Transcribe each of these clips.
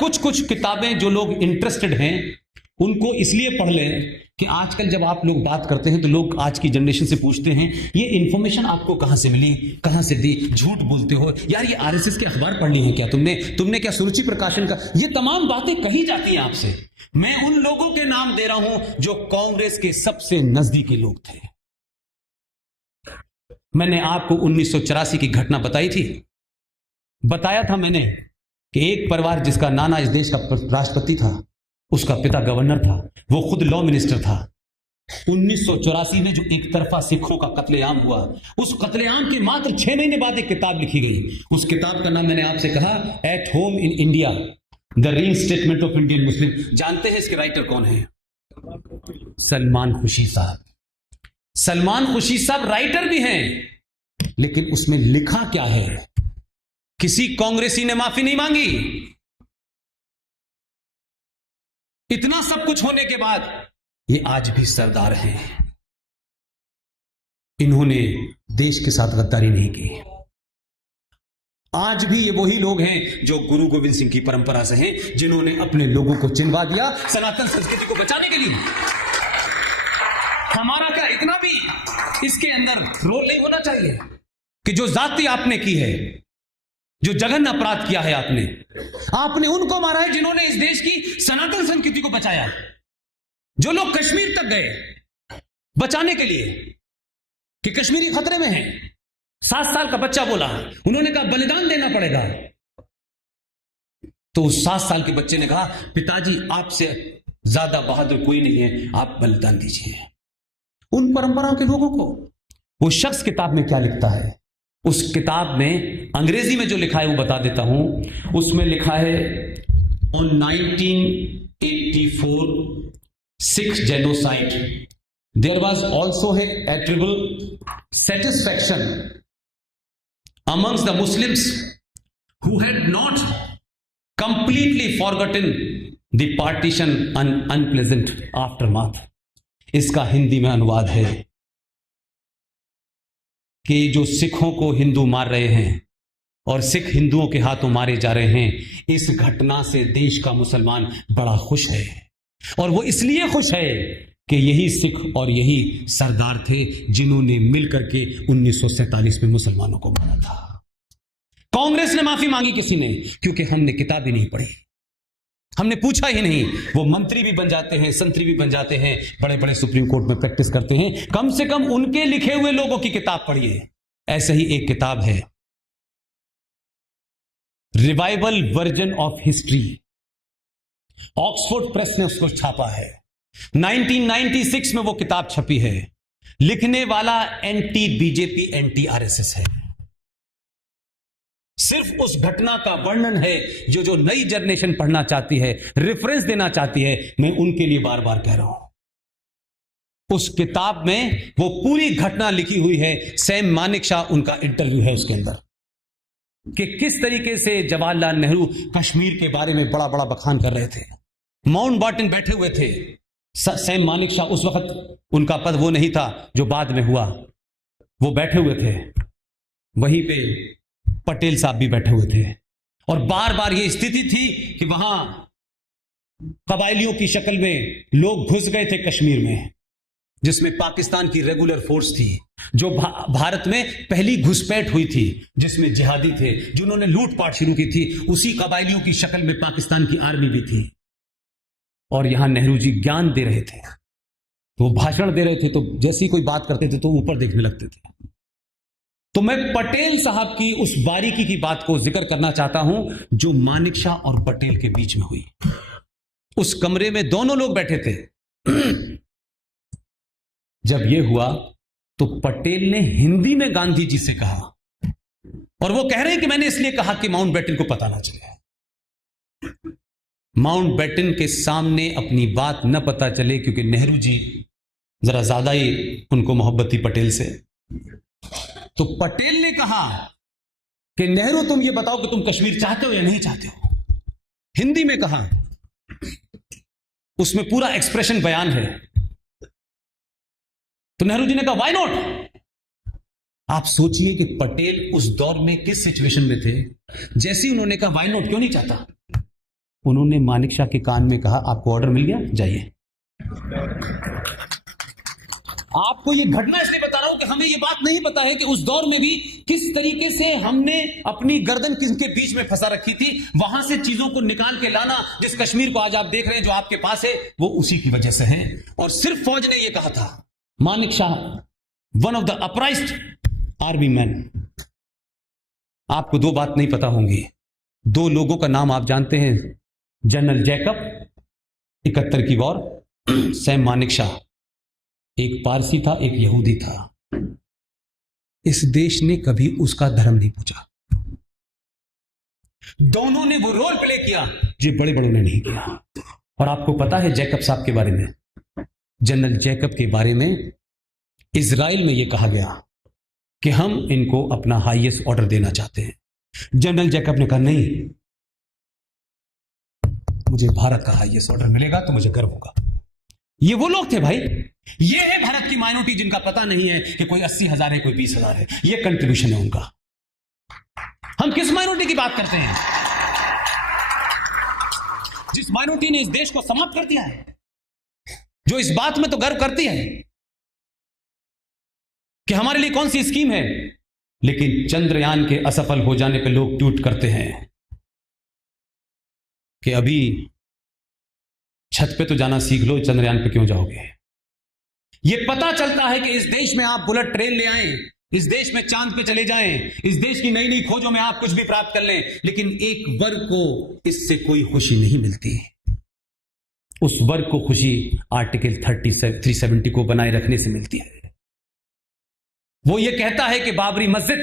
कुछ कुछ किताबें जो लोग इंटरेस्टेड हैं उनको इसलिए पढ़ लें कि आजकल जब आप लोग बात करते हैं तो लोग आज की जनरेशन से पूछते हैं ये इंफॉर्मेशन आपको कहां से मिली, कहां से दी, झूठ बोलते हो यार, ये आरएसएस के अखबार पढ़ ली है क्या तुमने क्या सुरुचि प्रकाशन का, ये तमाम बातें कही जाती हैं आपसे। मैं उन लोगों के नाम दे रहा हूं जो कांग्रेस के सबसे नजदीकी लोग थे। मैंने आपको 1984 की घटना बताई थी, बताया था मैंने कि एक परिवार जिसका नाना इस देश का राष्ट्रपति था, उसका पिता गवर्नर था, वो खुद लॉ मिनिस्टर था। 1984 में जो एक तरफा सिखों का कत्लेआम हुआ, उस कत्लेआम के मात्र 6 महीने बाद एक किताब लिखी गई। उस किताब का नाम मैंने आपसे कहा, at home in India, the reinstatement of Indian Muslim. जानते हैं इसके राइटर कौन है? सलमान खुर्शीद साहब। सलमान खुर्शीद साहब राइटर भी हैं, लेकिन उसमें लिखा क्या है? किसी कांग्रेसी ने माफी नहीं मांगी। इतना सब कुछ होने के बाद ये आज भी सरदार हैं। इन्होंने देश के साथ गद्दारी नहीं की। आज भी ये वही लोग हैं जो गुरु गोविंद सिंह की परंपरा से हैं, जिन्होंने अपने लोगों को चिनवा दिया सनातन संस्कृति को बचाने के लिए। हमारा क्या इतना भी इसके अंदर रोल नहीं होना चाहिए कि जो जाति आपने की है, जो जघन्य अपराध किया है आपने उनको मारा है जिन्होंने इस देश की सनातन संस्कृति को बचाया। जो लोग कश्मीर तक गए बचाने के लिए कि कश्मीरी खतरे में है, 7 साल का बच्चा बोला, उन्होंने कहा बलिदान देना पड़ेगा। तो उस 7 साल के बच्चे ने कहा, पिताजी आपसे ज्यादा बहादुर कोई नहीं है, आप बलिदान दीजिए। उन परंपराओं के लोगों को वो शख्स किताब में क्या लिखता है, उस किताब में अंग्रेजी में जो लिखा है वो बता देता हूं। उसमें लिखा है, on 1984 Sikh genocide there was also a attributable satisfaction amongst the Muslims who had not completely forgotten the partition and unpleasant aftermath। इसका हिंदी में अनुवाद है कि जो सिखों को हिंदू मार रहे हैं और सिख हिंदुओं के हाथों मारे जा रहे हैं, इस घटना से देश का मुसलमान बड़ा खुश है। और वो इसलिए खुश है कि यही सिख और यही सरदार थे जिन्होंने मिलकर के 1947 में मुसलमानों को मारा था। कांग्रेस ने माफी मांगी किसी ने? क्योंकि हमने किताब ही नहीं पढ़ी, हमने पूछा ही नहीं। वो मंत्री भी बन जाते हैं, संतरी भी बन जाते हैं, बड़े बड़े सुप्रीम कोर्ट में प्रैक्टिस करते हैं, कम से कम उनके लिखे हुए लोगों की किताब पढ़िए। ऐसे ही एक किताब है, revival version of history, Oxford press ने उसको छापा है। 1996 में वो किताब छपी है। लिखने वाला एंटी बीजेपी एंटी आरएसएस है। सिर्फ उस घटना का वर्णन है जो नई जनरेशन पढ़ना चाहती है, रेफरेंस देना चाहती है। मैं उनके लिए बार बार कह रहा हूं, उस किताब में वो पूरी घटना लिखी हुई है। सैम मानेकशॉ उनका इंटरव्यू है उसके अंदर, कि किस तरीके से जवाहरलाल नेहरू कश्मीर के बारे में बड़ा बड़ा बखान कर रहे थे। माउंटबेटन बैठे हुए थे, सैम मानेकशॉ उस वक्त उनका पद वो नहीं था जो बाद में हुआ, वो बैठे हुए थे। वहीं पे पटेल साहब भी बैठे हुए थे, और बार बार ये स्थिति थी कि वहां कबायलियों की शक्ल में लोग घुस गए थे कश्मीर में, जिसमें पाकिस्तान की रेगुलर फोर्स थी, जो भारत में पहली घुसपैठ हुई थी, जिसमें जिहादी थे जिन्होंने लूटपाट शुरू की थी। उसी कबायलियों की शक्ल में पाकिस्तान की आर्मी भी थी। और यहां नेहरू जी ज्ञान दे रहे थे, तो वो भाषण दे रहे थे, तो जैसी कोई बात करते थे तो ऊपर देखने लगते थे। तो मैं पटेल साहब की उस बारीकी की बात को जिक्र करना चाहता हूं जो मानेकशॉ और पटेल के बीच में हुई। उस कमरे में दोनों लोग बैठे थे। जब यह हुआ तो पटेल ने हिंदी में गांधी जी से कहा, और वो कह रहे हैं कि मैंने इसलिए कहा कि माउंटबेटन को पता ना चले, माउंटबेटन के सामने अपनी बात न पता चले, क्योंकि नेहरू जी जरा ज्यादा ही उनको मोहब्बत थी पटेल से। तो पटेल ने कहा कि नेहरू तुम ये बताओ कि तुम कश्मीर चाहते हो या नहीं चाहते हो, हिंदी में कहा। उसमें पूरा एक्सप्रेशन बयान है। तो नेहरू जी ने कहा व्हाई नॉट। आप सोचिए कि पटेल उस दौर में किस सिचुएशन में थे। जैसे ही उन्होंने कहा व्हाई नॉट, क्यों नहीं चाहता, उन्होंने मानिक शाह के कान में कहा, आपको ऑर्डर मिल गया, जाइए। आपको ये घटना इसलिए बता रहा हूं कि हमें ये बात नहीं पता है कि उस दौर में भी किस तरीके से हमने अपनी गर्दन किसके बीच में फंसा रखी थी। वहां से चीजों को निकाल के लाना, जिस कश्मीर को आज आप देख रहे हैं जो आपके पास है, वो उसी की वजह से है। और सिर्फ फौज ने ये कहा था, Manik Shah one of the uprised army man. आपको दो बात नहीं पता होंगी, दो लोगों का नाम आप जानते हैं, जनरल जैकब 71 की वॉर, सैम मानिक शाह। एक पारसी था, एक यहूदी था। इस देश ने कभी उसका धर्म नहीं पूछा। दोनों ने वो रोल प्ले किया जो बड़े बड़ों ने नहीं किया। और आपको पता है जैकब साहब के बारे में, जनरल जैकब के बारे में इजराइल में यह कहा गया कि हम इनको अपना हाईएस्ट ऑर्डर देना चाहते हैं। जनरल जैकब ने कहा, नहीं, मुझे भारत का हाईएस्ट ऑर्डर मिलेगा तो मुझे गर्व होगा। ये वो लोग थे भाई, ये है भारत की माइनॉरिटी जिनका पता नहीं है कि कोई 80,000 है, कोई 20,000 है। ये कंट्रीब्यूशन है उनका। हम किस माइनॉरिटी की बात करते हैं? जिस माइनॉरिटी ने इस देश को समाप्त कर दिया है, जो इस बात में तो गर्व करती है कि हमारे लिए कौन सी स्कीम है, लेकिन चंद्रयान के असफल हो जाने पर लोग ट्वीट करते हैं कि अभी छत पे तो जाना सीख लो, चंद्रयान पे क्यों जाओगे? यह पता चलता है कि इस देश में आप बुलेट ट्रेन ले आए, इस देश में चांद पे चले जाएं, इस देश की नई नई खोजों में आप कुछ भी प्राप्त कर लें, लेकिन एक वर्ग को इससे कोई खुशी नहीं मिलती। उस वर्ग को खुशी आर्टिकल 370 को बनाए रखने से मिलती है। वो ये कहता है कि बाबरी मस्जिद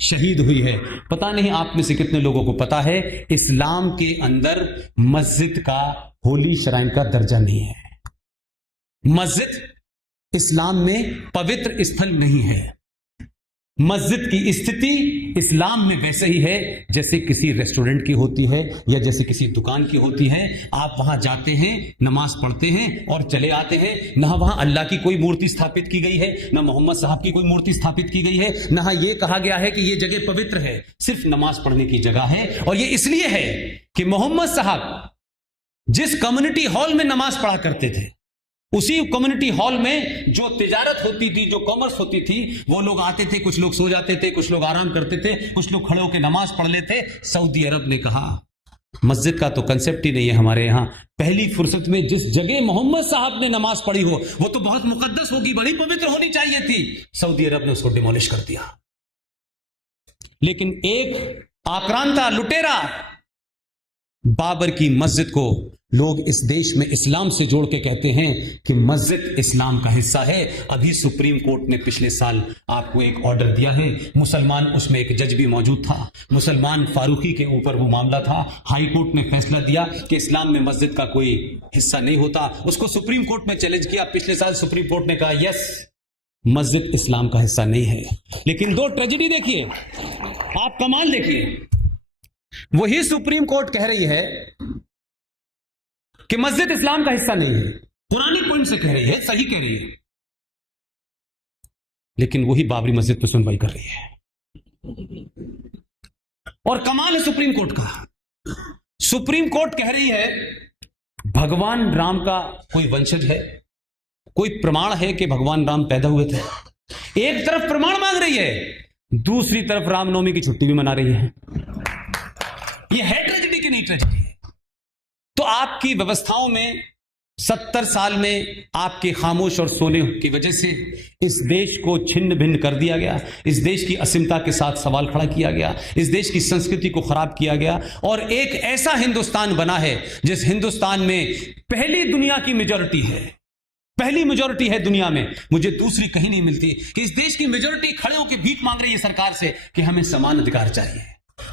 शहीद हुई है। पता नहीं आप में से कितने लोगों को पता है, इस्लाम के अंदर मस्जिद का, होली श्राइन का दर्जा नहीं है। मस्जिद इस्लाम में पवित्र स्थल नहीं है। मस्जिद की स्थिति इस्लाम में वैसे ही है जैसे किसी रेस्टोरेंट की होती है या जैसे किसी दुकान की होती है। आप वहां जाते हैं, नमाज पढ़ते हैं और चले आते हैं। ना वहां अल्लाह की कोई मूर्ति स्थापित की गई है, ना मोहम्मद साहब की कोई मूर्ति स्थापित की गई है, ना यह कहा गया है कि यह जगह पवित्र है, सिर्फ नमाज पढ़ने की जगह है। और यह इसलिए है कि मोहम्मद साहब जिस कम्युनिटी हॉल में नमाज पढ़ा करते थे, उसी कम्युनिटी हॉल में जो तिजारत होती थी, जो कॉमर्स होती थी, वो लोग आते थे, कुछ लोग सो जाते थे, कुछ लोग आराम करते थे, कुछ लोग खड़े होकर नमाज पढ़ लेते। सऊदी अरब ने कहा, मस्जिद का तो कंसेप्ट ही नहीं है हमारे यहां। पहली फुर्सत में जिस जगह मोहम्मद साहब ने नमाज पढ़ी हो वो तो बहुत मुकद्दस होगी, बड़ी पवित्र होनी चाहिए थी। सऊदी अरब ने उसको डिमोलिश कर दिया। लेकिन एक आक्रांता लुटेरा बाबर की मस्जिद को लोग इस देश में इस्लाम से जोड़ के कहते हैं कि मस्जिद इस्लाम का हिस्सा है। अभी सुप्रीम कोर्ट ने पिछले साल आपको एक ऑर्डर दिया है, मुसलमान, उसमें एक जज भी मौजूद था, मुसलमान फारूकी के ऊपर वो मामला था। हाई कोर्ट ने फैसला दिया कि इस्लाम में मस्जिद का कोई हिस्सा नहीं होता। उसको सुप्रीम कोर्ट में चैलेंज किया। पिछले साल सुप्रीम कोर्ट ने कहा यस, मस्जिद इस्लाम का हिस्सा नहीं है। लेकिन दो ट्रेजेडी देखिए, आप कमाल देखिए। वही सुप्रीम कोर्ट कह रही है कि मस्जिद इस्लाम का हिस्सा नहीं है, पुरानी पॉइंट से कह रही है, सही कह रही है, लेकिन वही बाबरी मस्जिद पर सुनवाई कर रही है। और कमाल है सुप्रीम कोर्ट का, सुप्रीम कोर्ट कह रही है भगवान राम का कोई वंशज है, कोई प्रमाण है कि भगवान राम पैदा हुए थे। एक तरफ प्रमाण मांग रही है, दूसरी तरफ रामनवमी की छुट्टी भी मना रही है। यह है ट्रेजेडी की नहीं ट्रेजेडी? तो आपकी व्यवस्थाओं में 70 साल में आपके खामोश और सोने की वजह से इस देश को छिन्न भिन्न कर दिया गया, इस देश की अस्मिता के साथ सवाल खड़ा किया गया, इस देश की संस्कृति को खराब किया गया। और एक ऐसा हिंदुस्तान बना है जिस हिंदुस्तान में पहली दुनिया की मेजॉरिटी है, पहली मेजॉरिटी है दुनिया में, मुझे दूसरी कहीं नहीं मिलती, कि इस देश की मेजॉरिटी खड़े होकर भीख मांग रही है सरकार से कि हमें समान अधिकार चाहिए,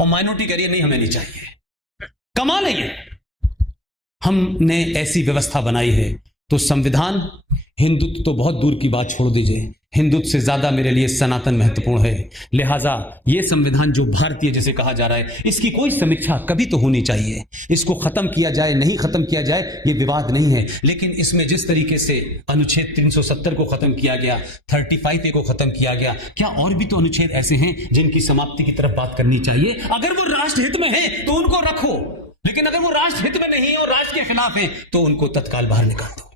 और माइनॉरिटी कह रही है नहीं, हमें नहीं चाहिए। कमाल है ये। हमने ऐसी व्यवस्था बनाई है। तो संविधान, हिंदुत्व तो बहुत दूर की बात छोड़ दीजिए, हिंदुत्व से ज्यादा मेरे लिए सनातन महत्वपूर्ण है। लिहाजा ये संविधान जो भारतीय जिसे कहा जा रहा है, इसकी कोई समीक्षा कभी तो होनी चाहिए। इसको खत्म किया जाए, नहीं खत्म किया जाए, ये विवाद नहीं है, लेकिन इसमें जिस तरीके से अनुच्छेद 370 को खत्म किया गया, 35A को खत्म किया गया, क्या और भी तो अनुच्छेद ऐसे हैं जिनकी समाप्ति की तरफ बात करनी चाहिए? अगर वो राष्ट्रहित में है तो उनको रखो, लेकिन अगर वो राष्ट्र हित में नहीं है और राष्ट्र के खिलाफ है तो उनको तत्काल बाहर निकाल दो।